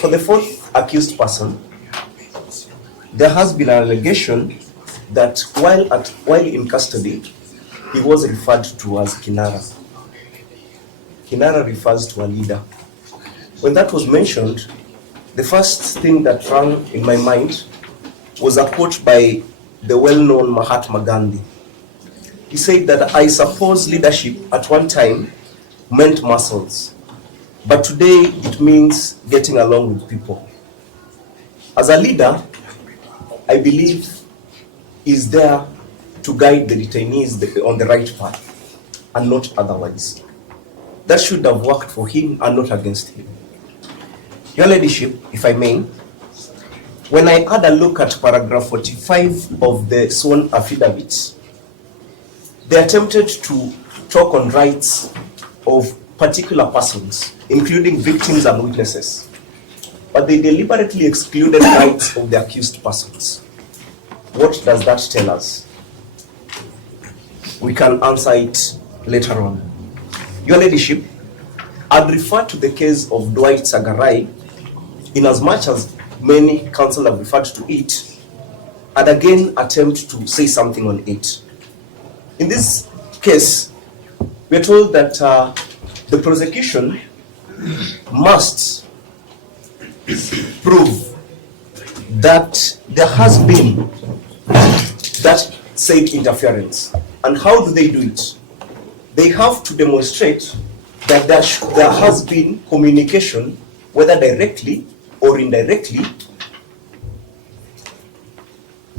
For the fourth accused person, there has been an allegation that while in custody, he was referred to as Kinara. Kinara refers to a leader. When that was mentioned, the first thing that ran in my mind was a quote by the well-known Mahatma Gandhi. He said that, "I suppose leadership at one time meant muscles, but today it means getting along with people." As a leader, I believe is there to guide the detainees on the right path and not otherwise. That should have worked for him and not against him. Your Ladyship, if I may, when I had a look at paragraph 45 of the sworn affidavit, they attempted to talk on rights of particular persons, including victims and witnesses, but they deliberately excluded rights of the accused persons. What does that tell us? We can answer it later on. Your Ladyship, I'd refer to the case of Dwight Sagarai, in as much as many counsel have referred to it, and again attempt to say something on it. In this case, we are told that the prosecution must prove that there has been that said interference. And how do they do it? They have to demonstrate that there has been communication, whether directly or indirectly,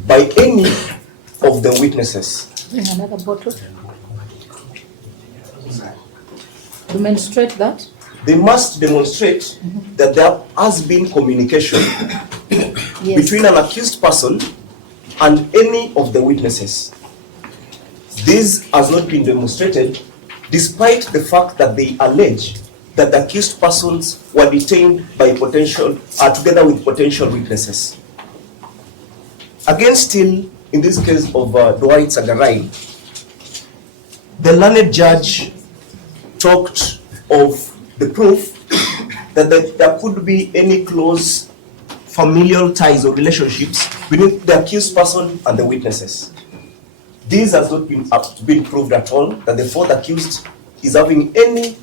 by any of the witnesses. Bring another bottle. Demonstrate that? They must demonstrate that there has been communication between an accused person and any of the witnesses. This has not been demonstrated, despite the fact that they allege that the accused persons were detained by together with potential witnesses. Again, still, in this case of Dwight Sagarai, the learned judge talked of the proof that there could be any close familial ties or relationships between the accused person and the witnesses. This has not been proved at all, that the fourth accused is having any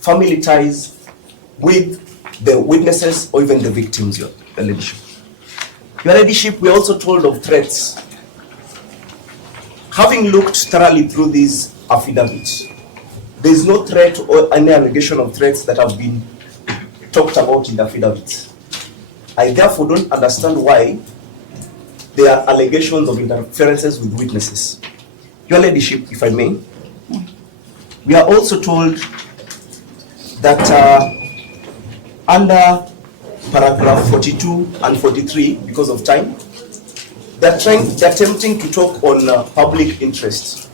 family ties with the witnesses or even the victims, Your Ladyship. Your Ladyship, we are also told of threats. Having looked thoroughly through these affidavits, there is no threat or any allegation of threats that have been talked about in the affidavits. I therefore don't understand why there are allegations of interferences with witnesses. Your Ladyship, if I may, we are also told that under paragraph 42 and 43, because of time, they're attempting to talk on public interest.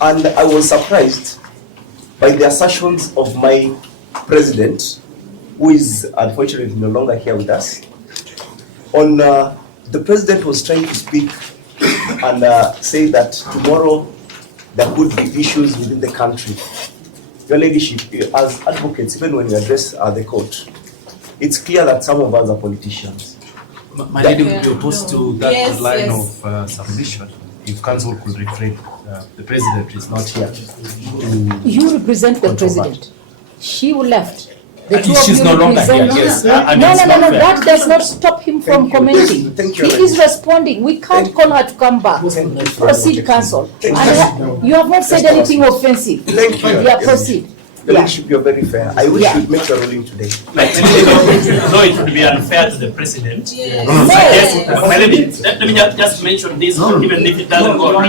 And I was surprised by the assertions of my president, who is unfortunately no longer here with us. The president was trying to speak and say that tomorrow there could be issues within the country. Your Ladyship, as advocates, even when you address the court, it's clear that some of us are politicians. My lady would be opposed to that line of submission if counsel could refrain. The president is not here. You represent the president. She left. The two of She's you no longer here. represent- Yes. No, that does not stop him from commenting. Thank you, He is responding. We can't call her to come back. Proceed, counsel. And you have not said anything offensive. Thank you. Yeah, proceed. Your Ladyship, you're very fair. I wish you'd make a ruling today. Though it would be unfair to the president. Yes, my lady, let me just mention this, even if it doesn't go on.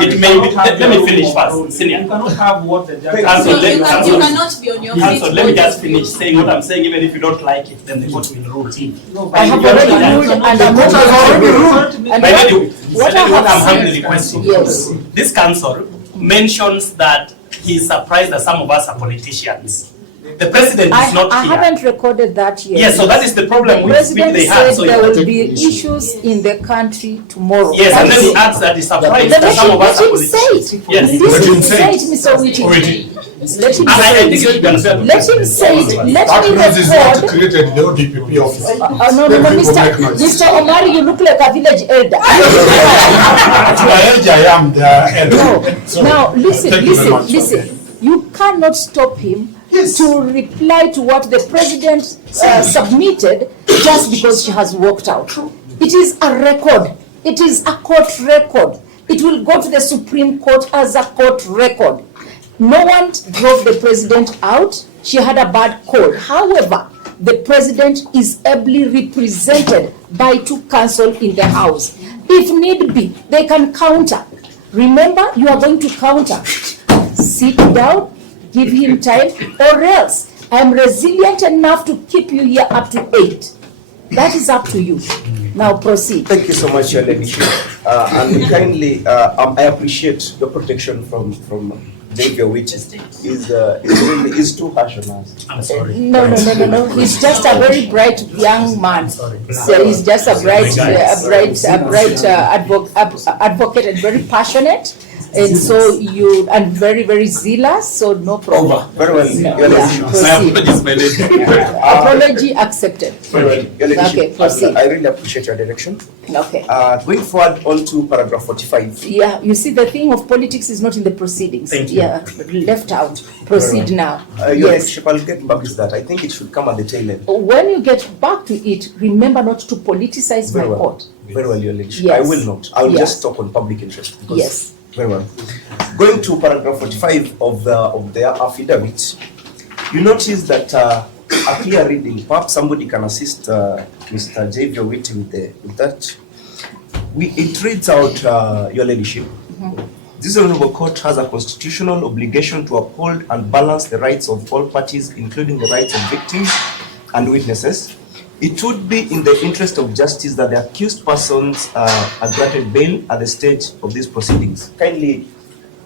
It may be, let me finish first, senior. Counsel, You cannot be on your Counsel, let me just finish saying what I'm saying, even if you don't like it, then the court will rule. I have already ruled and I'm not and My lady, what I I'm have handling the said, question. yes. This counsel mentions that he is surprised that some of us are politicians. The president is not I here. haven't recorded that yet. Yes, so that is the problem The with which president they have. said So there you- will be issues in the country tomorrow. yes, and then That's he it. adds that he's surprised Let that some of us are him say politicians. it. Yes. Listen, say it, Mr. Whitty. Let him I think it say should be it. unfair. Let him say it. Let That me noise is what record. created the ODPP office. No, Mr. Omari, you look like a village elder. I am the elder. No, now listen, Thank you very much. listen. You cannot stop him Yes. to reply to what the president submitted just because she has walked out. It is a record. It is a court record. It will go to the Supreme Court as a court record. No one drove the president out. She had a bad cold. However, the president is ably represented by two counsel in the House. If need be, they can counter. Remember, you are going to counter. Sit down, give him time, or else I am resilient enough to keep you here up to 8. That is up to you. Now proceed. Thank you so much, Your Ladyship. And kindly, I appreciate the protection from Xavier, which is too harsh on us. I'm sorry. No. He's just a very bright young man. So he's just a bright advocate and very passionate. And so and very, very zealous, so no problem. Very well, No, Your yeah, Ladyship. proceed. Apologies, my lady. Apology accepted. Very well, Your Ladyship. Okay, proceed. I really appreciate your direction. Okay. Going forward on to paragraph 45. Yeah, you see, the thing of politics is not in the proceedings. Thank you. Yeah, left out. Proceed now. Your Yes. Ladyship, I'll get back to that. I think it should come at the tail end. When you get back to it, remember not to politicize my Very well. court. Very well, Your Ladyship. Yes. I will not. I will Yeah. just talk on public interest. Because Yes. Very well. Going to paragraph 45 of their affidavit, you notice that a clear reading. Perhaps somebody can assist Mr. Xavier Whitty with that. It reads out, Your Ladyship. This honorable court has a constitutional obligation to uphold and balance the rights of all parties, including the rights of victims and witnesses. It would be in the interest of justice that the accused persons are granted bail at the stage of these proceedings. Kindly,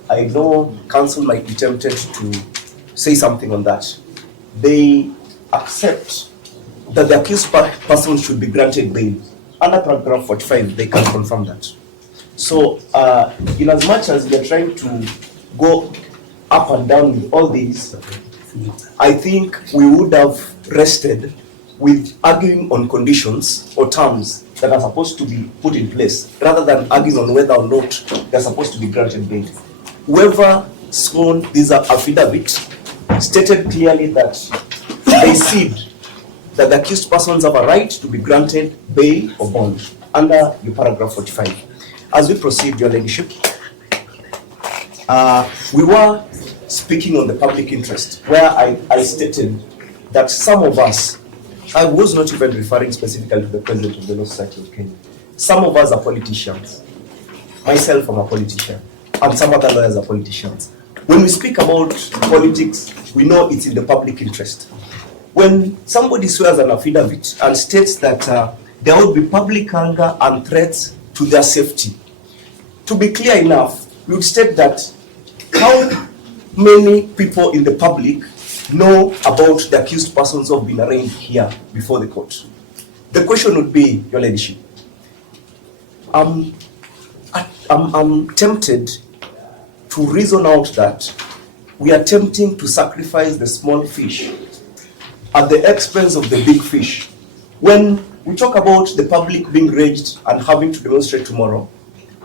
I know counsel might be tempted to say something on that. They accept that the accused person should be granted bail. Under paragraph 45, they can confirm that. So, in as much as we are trying to go up and down with all these, I think we would have rested with arguing on conditions or terms that are supposed to be put in place, rather than arguing on whether or not they're supposed to be granted bail. Whoever sworn this affidavit stated clearly that they said that the accused persons have a right to be granted bail or bond under your paragraph 45. As we proceed, Your Ladyship, we were speaking on the public interest, where I stated that some of us, I was not even referring specifically to the President of the Law Society of Kenya. Some of us are politicians. Myself, I'm a politician, and some other lawyers are politicians. When we speak about politics, we know it's in the public interest. When somebody swears an affidavit and states that there would be public anger and threats to their safety, to be clear enough, we would state that how many people in the public know about the accused persons who have been arraigned here before the court. The question would be, Your Ladyship, I'm tempted to reason out that we are attempting to sacrifice the small fish at the expense of the big fish. When we talk about the public being raged and having to demonstrate tomorrow,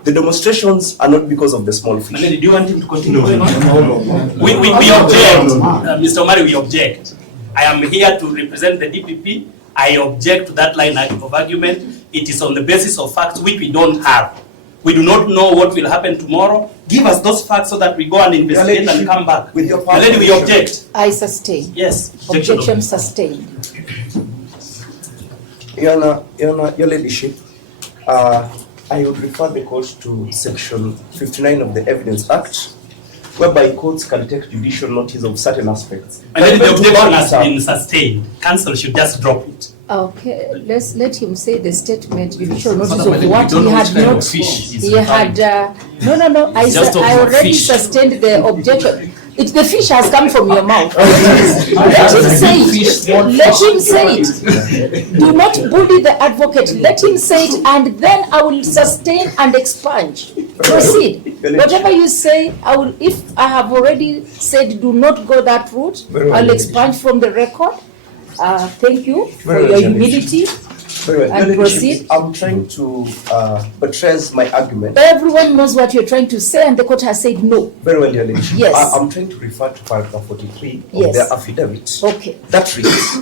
the demonstrations are not because of the small fish. Maledi, do you want him to continue? We object. Mr. Omari, we object. I am here to represent the DPP. I object to that line of argument. It is on the basis of facts which we don't have. We do not know what will happen tomorrow. Give us those facts so that we go and investigate and come back. With your Maledi, we object. I sustain. Yes. Objection sustained. Your Ladyship, I would refer the court to section 59 of the Evidence Act, whereby courts can take judicial notice of certain aspects. Maledi, the objection has been sustained. Council should just drop it. Okay, let's let him say the statement, judicial notice Madam, of we what don't he know had which kind of not. fish is He had, no, I Just talking I about already fish. sustained the objection. The fish has come from your mouth. Let him say it. Let him say it. Do not bully the advocate. Let him say it, and then I will sustain and expunge. Proceed. Whatever you say, I will. If I have already said do not go that route, I'll expunge from the record. Thank you for your humility. And proceed. I'm trying to buttress my argument. Everyone knows what you're trying to say, and the court has said no. Very well, Your Ladyship. Yes. I'm trying to refer to paragraph 43 of Yes. their affidavit. Okay. That reads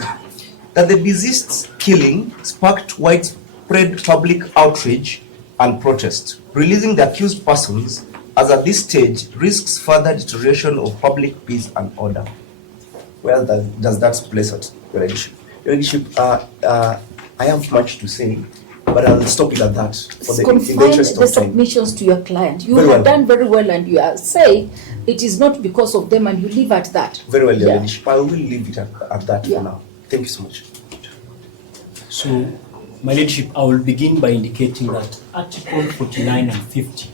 that the deceased's killing sparked widespread public outrage and protest, releasing the accused persons as at this stage risks further deterioration of public peace and order. Where does that place it, Your Ladyship? Your Ladyship, I have much to say, but I'll stop it at that for the, in the Confine interest the of time. submissions to your client. You Very have well. done very well, and you are saying it is not because of them, and you leave at that. Very well, Your Yeah. Ladyship. I will leave it at that Yeah. for now. Thank you so much. So, my Lordship, I will begin by indicating that Article 49 and 50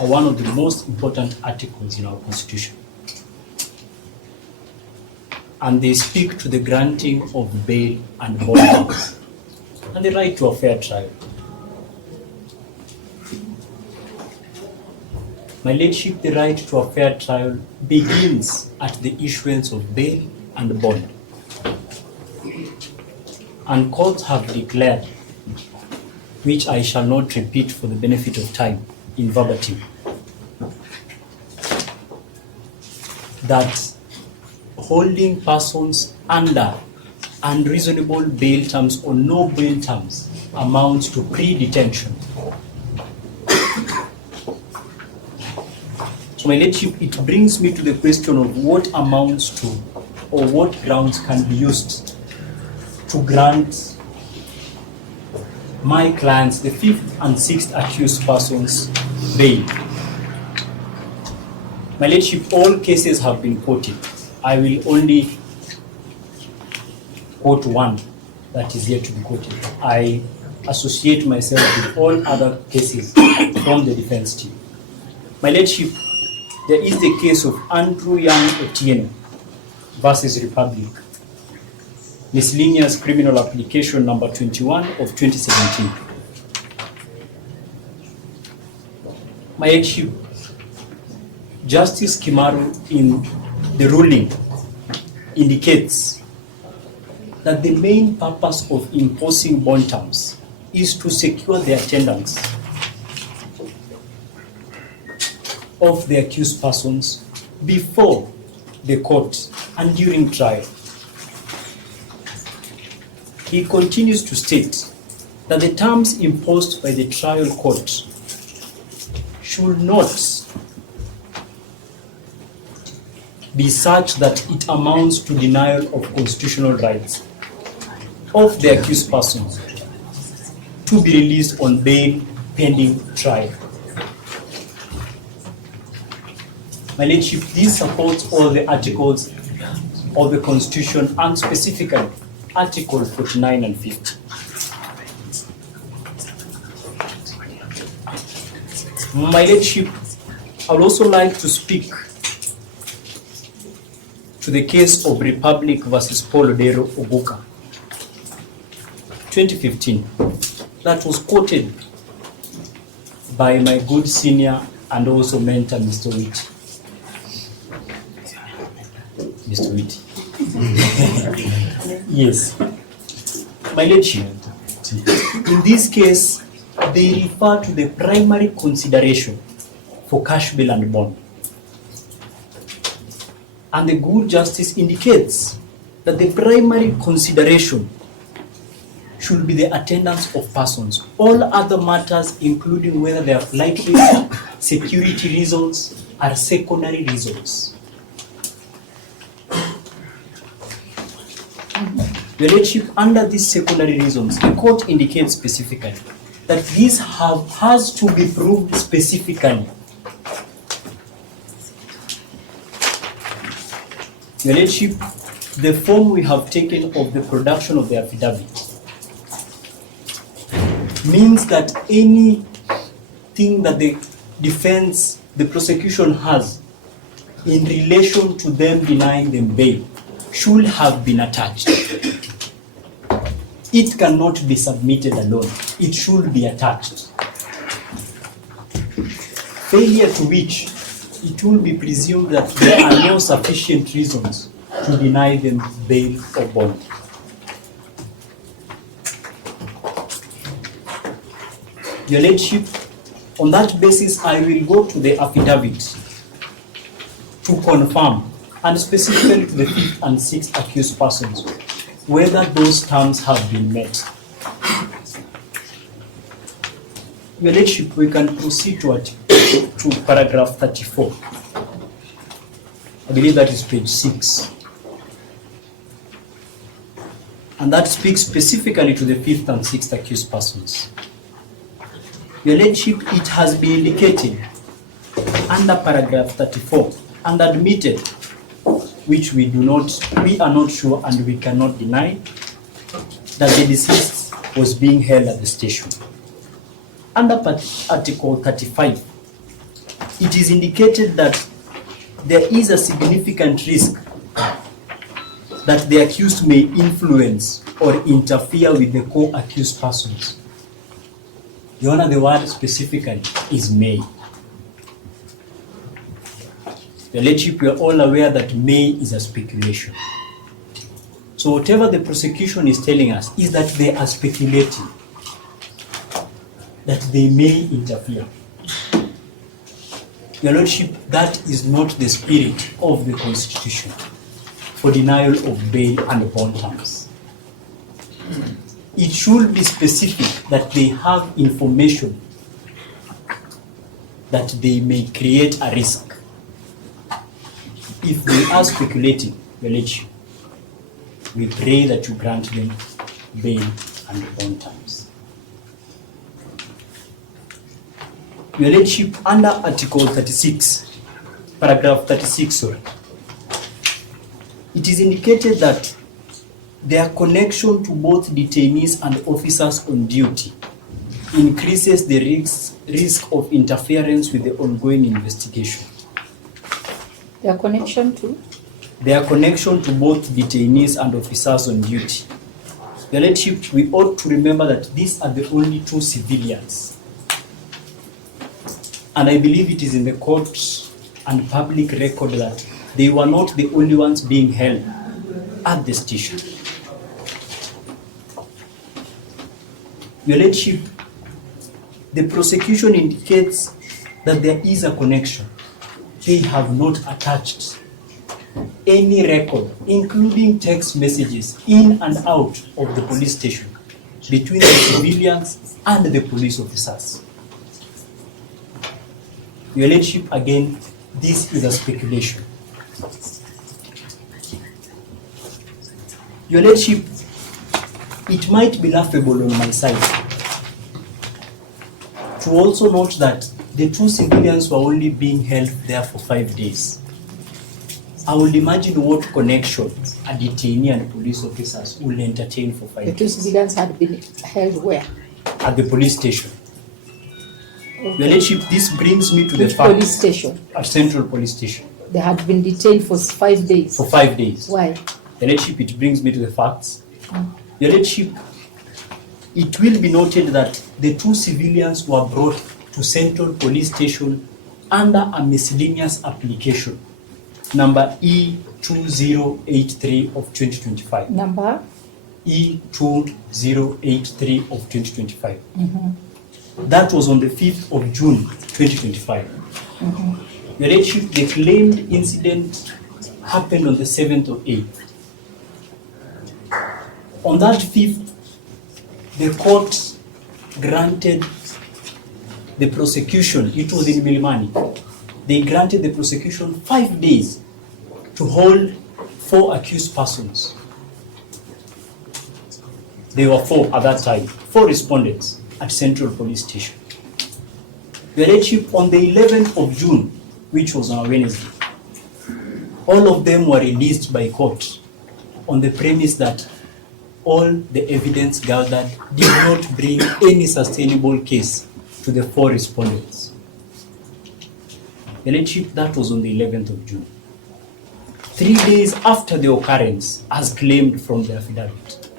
are one of the most important articles in our Constitution. And they speak to the granting of bail and bond and the right to a fair trial. My Lordship, the right to a fair trial begins at the issuance of bail and bond. And courts have declared, which I shall not repeat for the benefit of time in verbatim, that holding persons under unreasonable bail terms or no bail terms amounts to pre-detention. So, my Lordship, it brings me to the question of what amounts to or what grounds can be used to grant my clients, the 5th and 6th accused persons, bail. My Lordship, all cases have been quoted. I will only quote one that is yet to be quoted. I associate myself with all other cases from the defense team. My Lordship, there is the case of Andrew Young Otieno versus Republic, miscellaneous criminal application number 21 of 2017. My Lordship, Justice Kimaru in the ruling indicates that the main purpose of imposing bond terms is to secure the attendance of the accused persons before the court and during trial. He continues to state that the terms imposed by the trial court should not be such that it amounts to denial of constitutional rights of the accused persons to be released on bail pending trial. My Lordship, this supports all the articles of the Constitution and specifically Article 49 and 50. My Lordship, I would also like to speak to the case of Republic versus Paul Odero Oguka, 2015, that was quoted by my good senior and also mentor, Mr. Witt. Mr. Witt. Yes. My Lordship, in this case, they refer to the primary consideration for cash bail and bond. And the good justice indicates that the primary consideration should be the attendance of persons. All other matters, including whether they have likely security reasons, are secondary reasons. Your Lordship, under these secondary reasons, the court indicates specifically that this has to be proved specifically. Your Lordship, the form we have taken of the production of the affidavit means that anything that the defense, the prosecution has in relation to them denying them bail should have been attached. It cannot be submitted alone. It should be attached. Failure to which it will be presumed that there are no sufficient reasons to deny them bail or bond. Your Lordship, on that basis, I will go to the affidavit to confirm, and specifically to the 5th and 6th accused persons, whether those terms have been met. Your Lordship, we can proceed to paragraph 34. I believe that is page 6. And that speaks specifically to the 5th and 6th accused persons. Your Lordship, it has been indicated under paragraph 34 and admitted, which we are not sure and we cannot deny, that the deceased was being held at the station. Under Article 35, it is indicated that there is a significant risk that the accused may influence or interfere with the co-accused persons. Your Honor, the word specifically is may. Your Lordship, we are all aware that may is a speculation. So whatever the prosecution is telling us is that they are speculating that they may interfere. Your Lordship, that is not the spirit of the Constitution for denial of bail and bond terms. It should be specific that they have information that they may create a risk. If they are speculating, Your Lordship, we pray that you grant them bail and bond terms. Your Lordship, under Article 36, paragraph 36, it is indicated that their connection to both detainees and officers on duty increases the risk of interference with the ongoing investigation. Their connection to? Their connection to both detainees and officers on duty. Your Lordship, we ought to remember that these are the only two civilians. And I believe it is in the court and public record that they were not the only ones being held at the station. Your Lordship, the prosecution indicates that there is a connection. They have not attached any record, including text messages in and out of the police station between the civilians and the police officers. Your Lordship, again, this is a speculation. Your Lordship, it might be laughable on my side to also note that the two civilians were only being held there for 5 days. I will imagine what connection a detainee and police officers will entertain for 5 days. The two civilians had been held where? At the police station. Okay. Your Lordship, this brings me to the Which fact police station? at Central Police Station They had been detained for 5 days. for 5 days. Why? Your Lordship, it brings me to the facts. Your Lordship, it will be noted that the two civilians were brought to Central Police Station under a miscellaneous application, number E2083 of 2025. Number? E2083 of 2025. That was on the 5th of June 2025. Your Lordship, the claimed incident happened on the 7th of 8th. On that 5th, the court granted the prosecution, it was in Milimani, they granted the prosecution 5 days to hold 4 accused persons. There were 4 at that time, 4 respondents at Central Police Station. Your Lordship, on the 11th of June, which was on a Wednesday, all of them were released by court on the premise that all the evidence gathered did not bring any sustainable case to the 4 respondents. Your Lordship, that was on the 11th of June. 3 days after the occurrence, as claimed from the affidavit.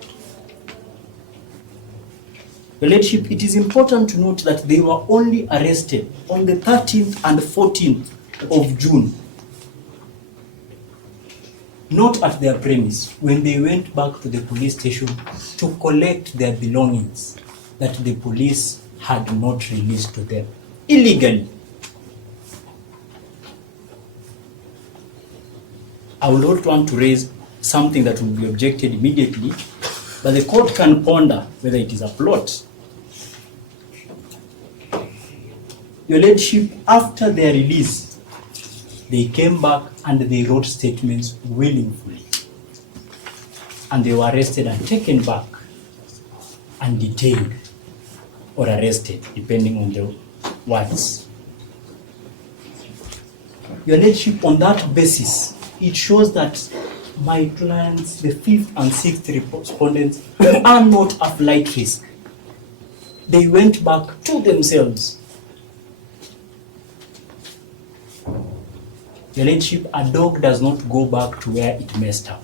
Your Lordship, it is important to note that they were only arrested on the 13th and 14th of June, not at their premise, when they went back to the police station to collect their belongings that the police had not released to them illegally. I would not want to raise something that will be objected immediately, but the court can ponder whether it is a plot. Your Lordship, after their release, they came back and they wrote statements willingly. And they were arrested and taken back and detained or arrested, depending on the words. Your Lordship, on that basis, it shows that my clients, the 5th and 6th respondents, are not a flight risk. They went back to themselves. Your Lordship, a dog does not go back to where it messed up.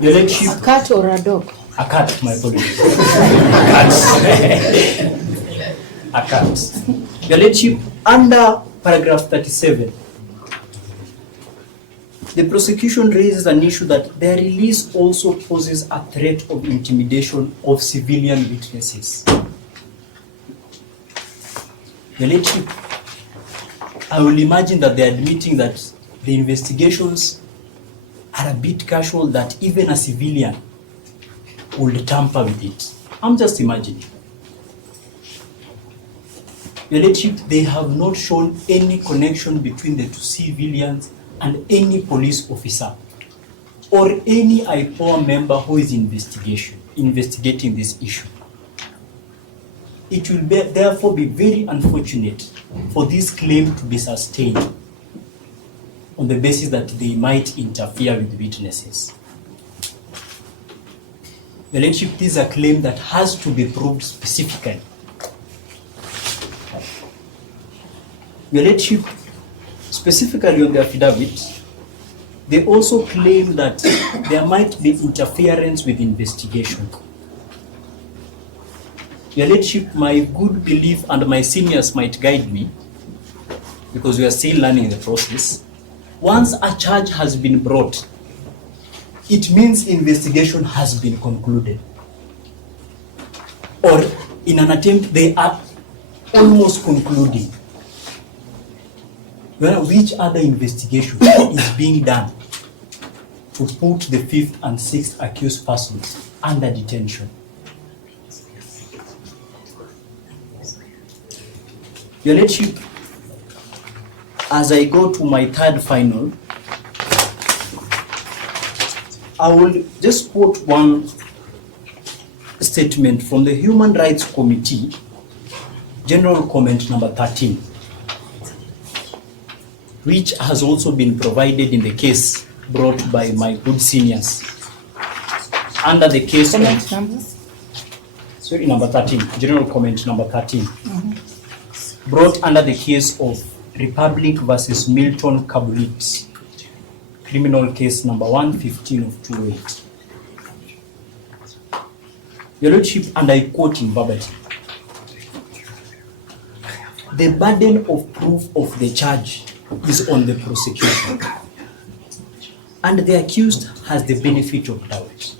Your Lordship, A cat or a dog? a cat, my apologies. A cat. A cat. Your Lordship, under paragraph 37, the prosecution raises an issue that their release also poses a threat of intimidation of civilian witnesses. Your Lordship, I will imagine that they are admitting that the investigations are a bit casual, that even a civilian would tamper with it. I'm just imagining. Your Lordship, they have not shown any connection between the two civilians and any police officer or any IPOA member who is investigating this issue. It will therefore be very unfortunate for this claim to be sustained on the basis that they might interfere with witnesses. Your Lordship, this is a claim that has to be proved specifically. Your Lordship, specifically on the affidavit, they also claim that there might be interference with investigation. Your Lordship, my good belief and my seniors might guide me, because we are still learning the process. Once a charge has been brought, it means investigation has been concluded. Or in an attempt, they are almost concluding. Which other investigation is being done to put the 5th and 6th accused persons under detention? Your Lordship, as I go to my third final, I will just quote one statement from the Human Rights Committee, General Comment number 13, which has also been provided in the case brought by my good seniors under the case Comment numbers? Sorry, number 13, General Comment number 13, brought under the case of Republic versus Milton Kabulit, criminal case number 115 of 28. Your Lordship, and I quote in verbatim, the burden of proof of the charge is on the prosecution, and the accused has the benefit of doubt.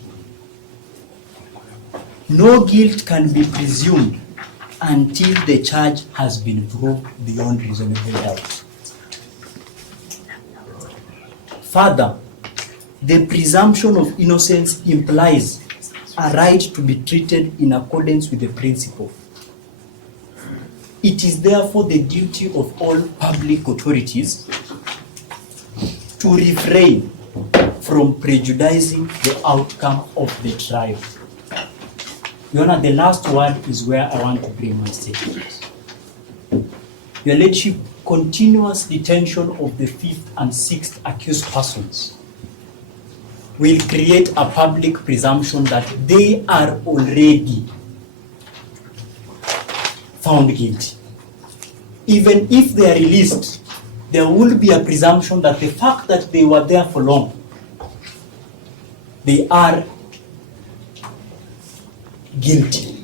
No guilt can be presumed until the charge has been proved beyond reasonable doubt. Further, the presumption of innocence implies a right to be treated in accordance with the principle. It is therefore the duty of all public authorities to refrain from prejudicing the outcome of the trial. Your Honor, the last word is where I want to bring my statement. Your Lordship, continuous detention of the 5th and 6th accused persons will create a public presumption that they are already found guilty. even if they are released, there will be a presumption that the fact that they were there for long, they are guilty.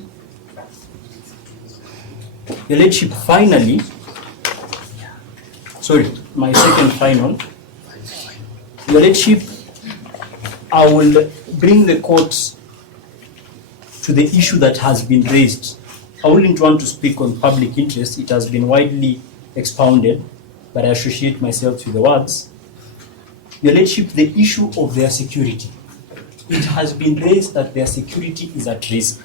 Your Lordship, finally, my second final. Your Lordship, I will bring the court to the issue that has been raised. I wouldn't want to speak on public interest. It has been widely expounded, but I associate myself with the words. Your Lordship, the issue of their security. It has been raised that their security is at risk.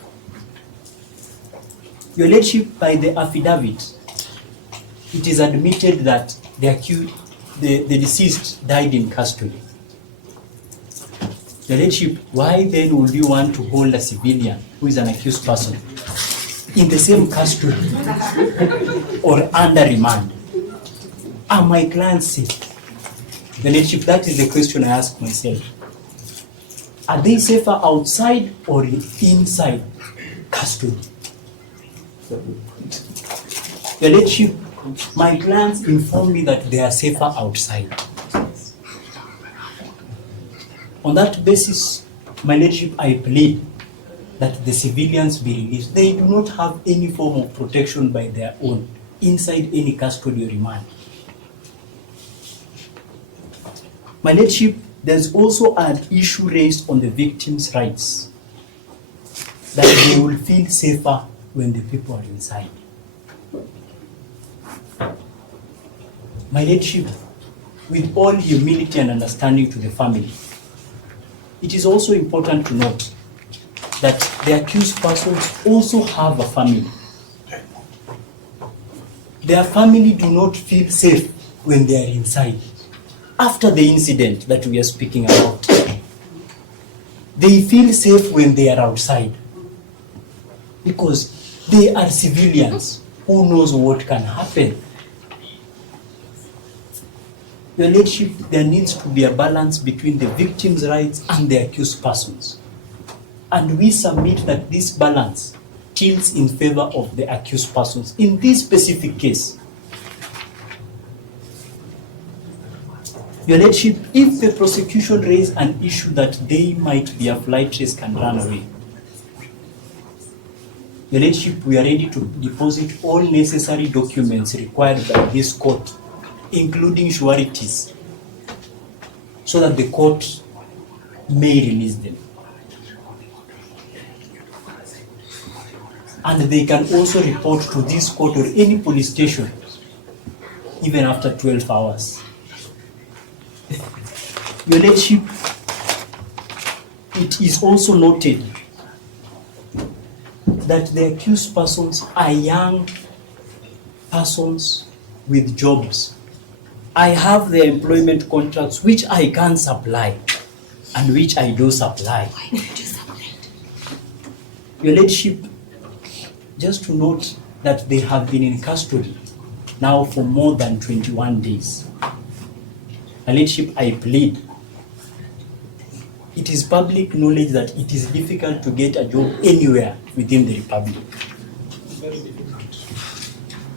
Your Lordship, by the affidavit, it is admitted that the deceased died in custody. Your Lordship, why then would you want to hold a civilian who is an accused person in the same custody or under remand? Are my clients safe? Your Lordship, that is the question I ask myself. Are they safer outside or inside custody? Your Lordship, my clients inform me that they are safer outside. On that basis, my Lordship, I plead that the civilians be released. They do not have any form of protection by their own inside any custody or remand. My Lordship, there's also an issue raised on the victims' rights, that they will feel safer when the people are inside. My Lordship, with all humility and understanding to the family, it is also important to note that the accused persons also have a family. Their family do not feel safe when they are inside. After the incident that we are speaking about, they feel safe when they are outside because they are civilians. Who knows what can happen? Your Lordship, there needs to be a balance between the victims' rights and the accused persons. And we submit that this balance tilts in favor of the accused persons in this specific case. Your Lordship, if the prosecution raise an issue that they might be a flight risk and run away, Your Lordship, we are ready to deposit all necessary documents required by this court, including sureties, so that the court may release them. And they can also report to this court or any police station, even after 12 hours. Your Lordship, it is also noted that the accused persons are young persons with jobs. I have their employment contracts which I can supply and which I do supply. Your Lordship, just to note that they have been in custody now for more than 21 days. Your Lordship, I plead. It is public knowledge that it is difficult to get a job anywhere within the Republic.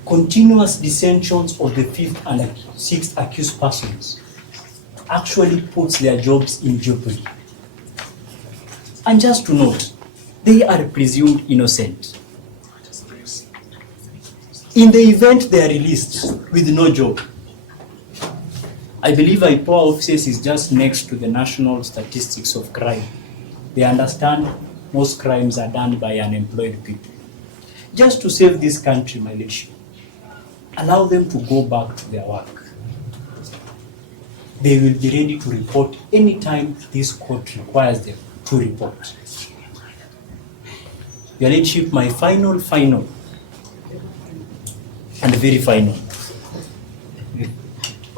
Continuous dissensions of the 5th and 6th accused persons actually puts their jobs in jeopardy. And just to note, they are presumed innocent. In the event they are released with no job, I believe IPOA offices is just next to the national statistics of crime. They understand most crimes are done by unemployed people. Just to save this country, my Lordship, allow them to go back to their work. They will be ready to report anytime this court requires them to report. Your Lordship, my final, and very final.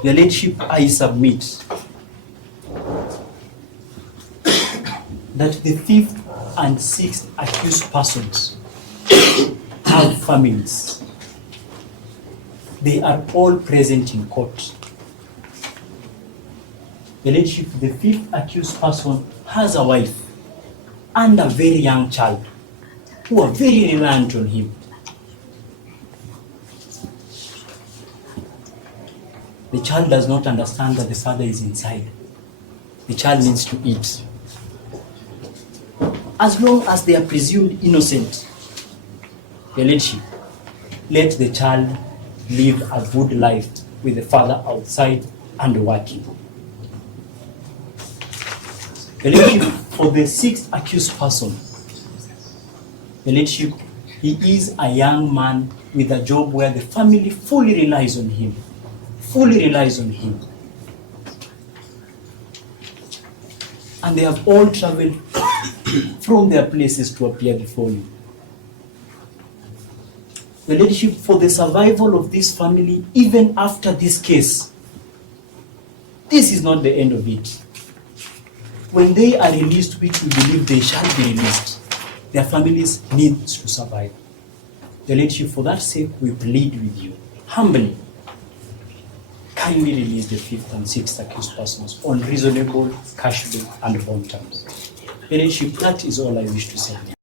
Your Lordship, I submit that the 5th and 6th accused persons have families. They are all present in court. Your Lordship, the 5th accused person has a wife and a very young child who are very reliant on him. child does not understand that the father is inside. The child needs to eat. As long as they are presumed innocent, Your Lordship, let the child live a good life with the father outside and working. Your Lordship, for the sixth accused person, Your Lordship, he is a young man with a job where the family fully relies on him. And they have all traveled from their places to appear before you. Your Lordship, for the survival of this family, even after this case, this is not the end of it. When they are released, which we believe they shall be released, their families need to survive. Your Lordship, for that sake, we plead with you, humbly, kindly release the fifth and sixth accused persons on reasonable cash bail and bond terms. Your Lordship, that is all I wish to say.